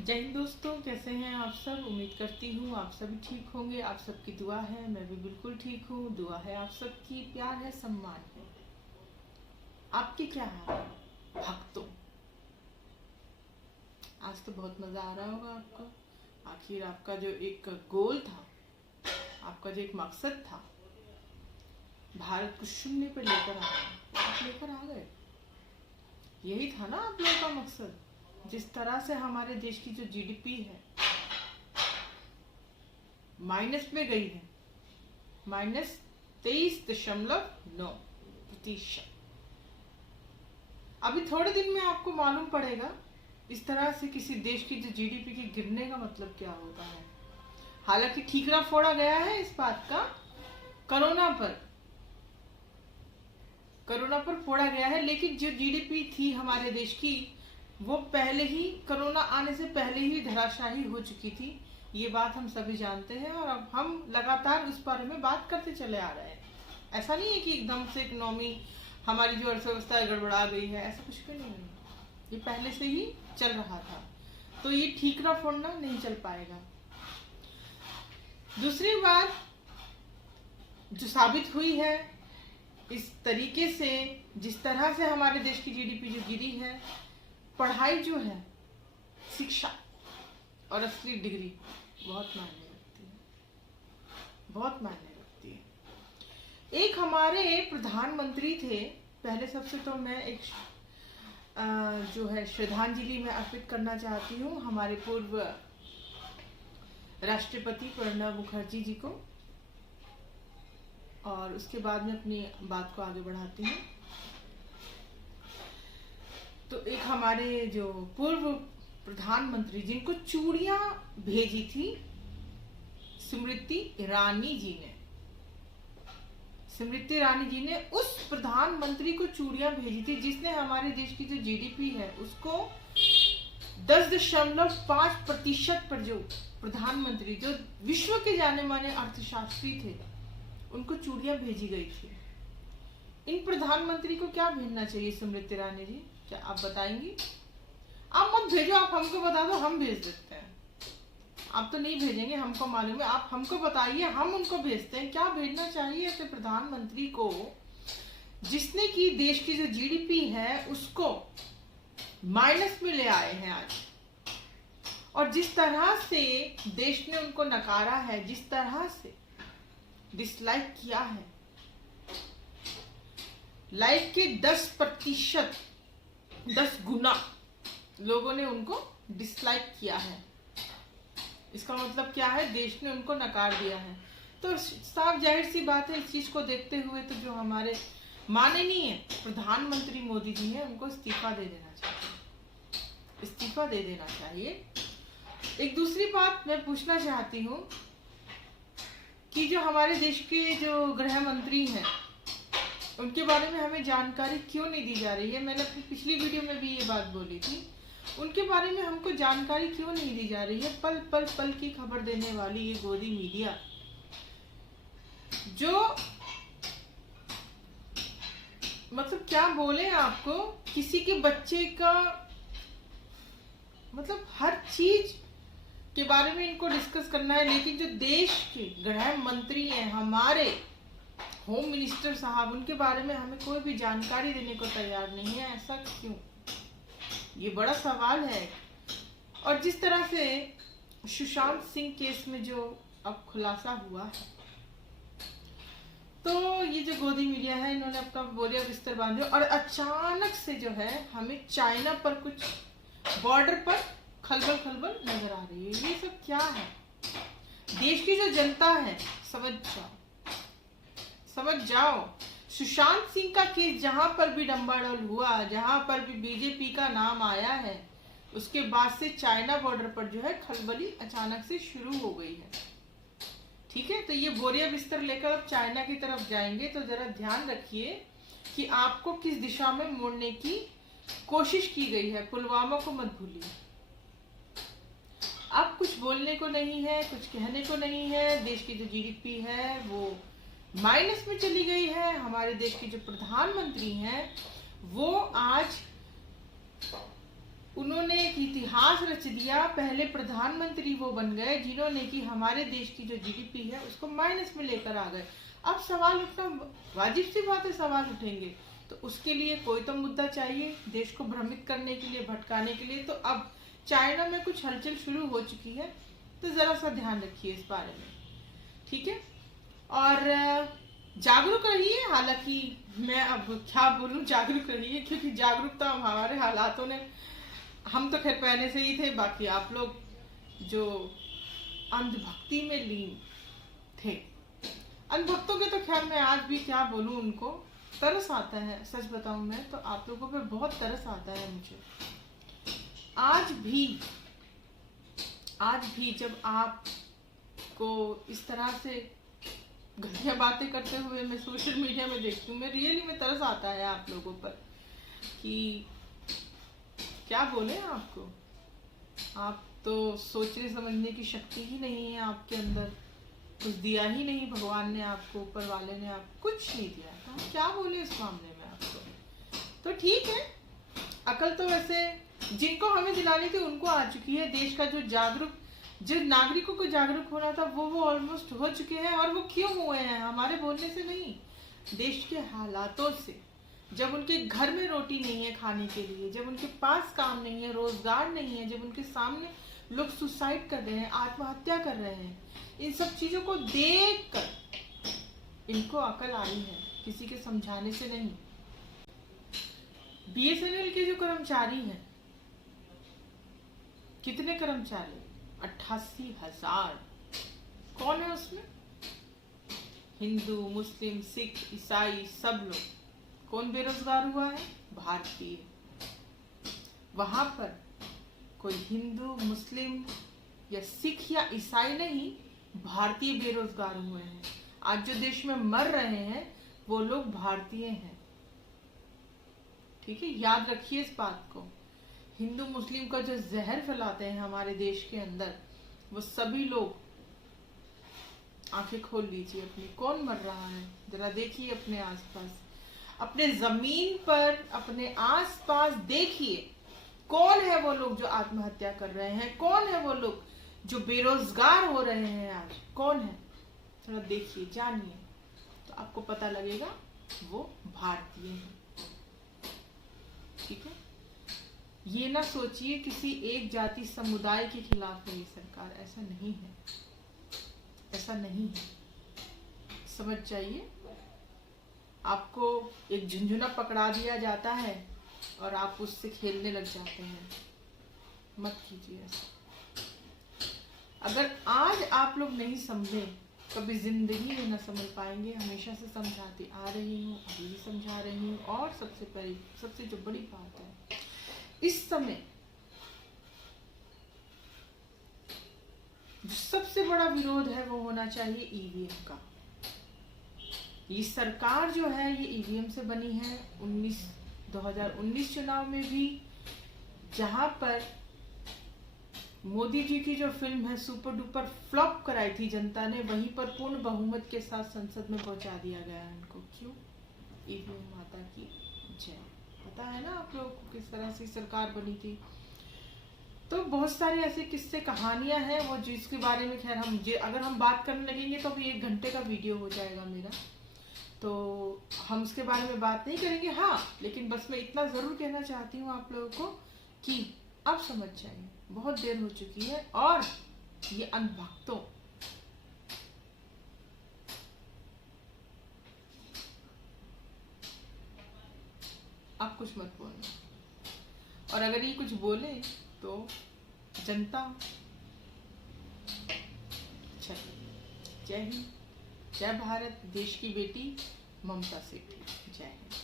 जय हिंद दोस्तों, कैसे हैं आप सब। उम्मीद करती हूँ आप सभी ठीक होंगे। आप सबकी दुआ है, मैं भी बिल्कुल ठीक हूँ। दुआ है आप सबकी, प्यार है, सम्मान है। आपकी क्या हाल है भक्तों। आज तो बहुत मजा आ रहा होगा आपको। आखिर आपका जो एक गोल था, आपका जो एक मकसद था, भारत को शून्य पर लेकर आना, आप लेकर आ गए। यही था ना आप लोगों का मकसद। जिस तरह से हमारे देश की जो जीडीपी है माइनस में गई है, -23.9%। अभी थोड़े दिन में आपको मालूम पड़ेगा इस तरह से किसी देश की जो जीडीपी के गिरने का मतलब क्या होता है। हालांकि ठीकरा फोड़ा गया है इस बात का, कोरोना पर फोड़ा गया है, लेकिन जो जीडीपी थी हमारे देश की, वो पहले ही, कोरोना आने से पहले ही धराशायी हो चुकी थी। ये बात हम सभी जानते हैं और अब हम लगातार उस बारे में बात करते चले आ रहे हैं। ऐसा नहीं है कि एकदम से इकोनॉमी, हमारी जो अर्थव्यवस्था गड़बड़ा गई है, ऐसा कुछ भी नहीं है। ये पहले से ही चल रहा था, तो ये ठीकरा फोड़ना नहीं चल पाएगा। दूसरी बात जो साबित हुई है, इस तरीके से, जिस तरह से हमारे देश की जीडीपी जो गिरी है, पढ़ाई जो है, शिक्षा और असली डिग्री बहुत मायने रखती है, बहुत मायने रखती है। एक हमारे प्रधानमंत्री थे, पहले सबसे तो मैं एक जो है श्रद्धांजलि मैं अर्पित करना चाहती हूँ हमारे पूर्व राष्ट्रपति प्रणब मुखर्जी जी को, और उसके बाद में अपनी बात को आगे बढ़ाती हूँ। तो एक हमारे जो पूर्व प्रधानमंत्री, जिनको चूड़ियां भेजी थी स्मृति ईरानी जी ने, स्मृति ईरानी जी ने उस प्रधानमंत्री को चूड़ियां भेजी थी जिसने हमारे देश की जो जीडीपी है उसको 10.5% पर, जो प्रधानमंत्री, जो विश्व के जाने माने अर्थशास्त्री थे, उनको चूड़ियां भेजी गई थी। इन प्रधानमंत्री को क्या भेजना चाहिए स्मृति ईरानी जी, क्या आप बताएंगी? आप मत भेजो, आप हमको बता दो, हम भेज देते हैं। आप तो नहीं भेजेंगे, हमको मालूम है। आप हमको बताइए, हम उनको भेजते हैं। क्या भेजना चाहिए ऐसे प्रधानमंत्री को जिसने की देश की जो जीडीपी है उसको माइनस में ले आए हैं आज, और जिस तरह से देश ने उनको नकारा है, जिस तरह से डिसलाइक किया है, लाइक के 10%, 10 गुना लोगों ने उनको डिसलाइक किया है। इसका मतलब क्या है? देश ने उनको नकार दिया है। तो साफ जाहिर सी बात है, इस चीज को देखते हुए तो जो हमारे माननीय प्रधानमंत्री मोदी जी हैं, उनको इस्तीफा दे देना चाहिए, इस्तीफा दे देना चाहिए। एक दूसरी बात मैं पूछना चाहती हूँ कि जो हमारे देश के जो गृह मंत्री हैं, उनके बारे में हमें जानकारी क्यों नहीं दी जा रही है। मैंने अपनी पिछली वीडियो में भी ये बात बोली थी, उनके बारे में हमको जानकारी क्यों नहीं दी जा रही है। पल पल पल की खबर देने वाली ये गोदी मीडिया, जो मतलब क्या बोले आपको, किसी के बच्चे का मतलब हर चीज के बारे में इनको डिस्कस करना है, लेकिन जो देश के गृह मंत्री हैं, हमारे होम मिनिस्टर साहब, उनके बारे में हमें कोई भी जानकारी देने को तैयार नहीं है। ऐसा क्यों? ये बड़ा सवाल है। और जिस तरह से सुशांत सिंह केस में जो अब खुलासा हुआ है, तो ये जो गोदी मीडिया है, इन्होंने अपना बोरिया बिस्तर बांधे और अचानक से जो है हमें चाइना पर कुछ बॉर्डर पर खलबल खलबल नजर आ रही है। ये सब क्या है? देश की जो जनता है, समझ जाओ, समझ जाओ। सुशांत सिंह का केस जहां पर भी डंबाडोल हुआ, जहां पर भी बीजेपी का नाम आया है, उसके बाद से चाइना बॉर्डर पर जो है खलबली अचानक से शुरू हो गई है। ठीक है, तो ये बोरिया बिस्तर लेकर अब चाइना की तरफ जाएंगे, तो जरा ध्यान रखिए कि आपको किस दिशा में मोड़ने की कोशिश की गई है। पुलवामा को मत भूलिए। अब कुछ बोलने को नहीं है, कुछ कहने को नहीं है। देश की जो जीडीपी है वो माइनस में चली गई है। हमारे देश के जो प्रधानमंत्री हैं वो आज उन्होंने एक इतिहास रच दिया। पहले प्रधानमंत्री वो बन गए जिन्होंने कि हमारे देश की जो जीडीपी है उसको माइनस में लेकर आ गए। अब सवाल उठना वाजिब सी बात है, सवाल उठेंगे तो उसके लिए कोई तो मुद्दा चाहिए देश को भ्रमित करने के लिए, भटकाने के लिए। तो अब चाइना में कुछ हलचल शुरू हो चुकी है, तो जरा सा ध्यान रखिए इस बारे में, ठीक है। और जागरूक रहिए। हालांकि मैं अब क्या बोलूं, जागरूक रहिए, क्योंकि जागरूकता हमारे हालातों ने, हम तो खैर पहले से ही थे, बाकी आप लोग जो अंधभक्ति में लीन थे, अंधभक्तों के तो खैर मैं आज भी क्या बोलूं, उनको तरस आता है। सच बताऊं मैं तो आप लोगों पे बहुत तरस आता है मुझे। आज भी जब आपको इस तरह से घटिया बातें करते हुए मैं सोशल मीडिया में देखती हूँ, मैं रियली में तरस आता है आप लोगों पर कि क्या बोले आपको। आप तो सोचने समझने की शक्ति ही नहीं है आपके अंदर, कुछ दिया ही नहीं भगवान ने आपको, ऊपर वाले ने आपको कुछ नहीं दिया, तो हम क्या बोले इस मामले में आपको। तो ठीक है, अकल तो वैसे जिनको हमें दिलानी थी उनको आ चुकी है। देश का जो नागरिकों को जागरूक होना था वो ऑलमोस्ट हो चुके हैं। और वो क्यों हुए हैं? हमारे बोलने से नहीं, देश के हालातों से। जब उनके घर में रोटी नहीं है खाने के लिए, जब उनके पास काम नहीं है, रोजगार नहीं है, जब उनके सामने लोग सुसाइड कर रहे हैं, आत्महत्या कर रहे हैं, इन सब चीजों को देखकर इनको अकल आई है, किसी के समझाने से नहीं। बीएसएनएल के जो कर्मचारी हैं, कितने कर्मचारी? 88,000। कौन है उसमें? हिंदू, मुस्लिम, सिख, ईसाई, सब लोग। कौन बेरोजगार हुआ है? भारतीय। वहां पर कोई हिंदू, मुस्लिम या सिख या ईसाई नहीं, भारतीय बेरोजगार हुए हैं। आज जो देश में मर रहे हैं वो लोग भारतीय हैं, ठीक है, याद रखिए इस बात को। हिंदू मुस्लिम का जो जहर फैलाते हैं हमारे देश के अंदर, वो सभी लोग आंखें खोल लीजिए अपनी। कौन मर रहा है जरा देखिए अपने आसपास, अपने जमीन पर, अपने आसपास देखिए कौन है वो लोग जो आत्महत्या कर रहे हैं, कौन है वो लोग जो बेरोजगार हो रहे हैं आज, कौन है? थोड़ा देखिए, जानिए, तो आपको पता लगेगा वो भारतीय हैं, ठीक है। ये ना सोचिए किसी एक जाति समुदाय के खिलाफ है ये सरकार, ऐसा नहीं है, ऐसा नहीं है, समझ जाइए। आपको एक झुंझुना पकड़ा दिया जाता है और आप उससे खेलने लग जाते हैं, मत कीजिए ऐसा। अगर आज आप लोग नहीं समझे, कभी जिंदगी में न समझ पाएंगे। हमेशा से समझाती आ रही हूँ, अभी भी समझा रही हूँ। और सबसे जो बड़ी बात है, इस समय जो सबसे बड़ा विरोध है वो होना चाहिए ईवीएम का। ये सरकार जो है ये ईवीएम से बनी है। 2019 चुनाव में भी जहां पर मोदी जी की जो फिल्म है सुपर डुपर फ्लॉप कराई थी जनता ने, वहीं पर पूर्ण बहुमत के साथ संसद में पहुंचा दिया गया है इनको। क्यों? ईवीएम माता की जय। पता है ना आप लोगों को किस तरह से सरकार बनी थी। तो बहुत सारे ऐसे किस्से कहानियां हैं वो, जिसके बारे में खैर अगर हम बात करने लगेंगे तो अभी 1 घंटे का वीडियो हो जाएगा मेरा, तो हम उसके बारे में बात नहीं करेंगे। हाँ, लेकिन बस मैं इतना जरूर कहना चाहती हूँ आप लोगों को कि अब समझ जाइए, बहुत देर हो चुकी है। और ये अंधभक्तों, आप कुछ मत बोलना, और अगर ये कुछ बोले तो जनता। चलिए, जय हिंद, जय भारत, देश की बेटी ममता सेठी, जय हिंद।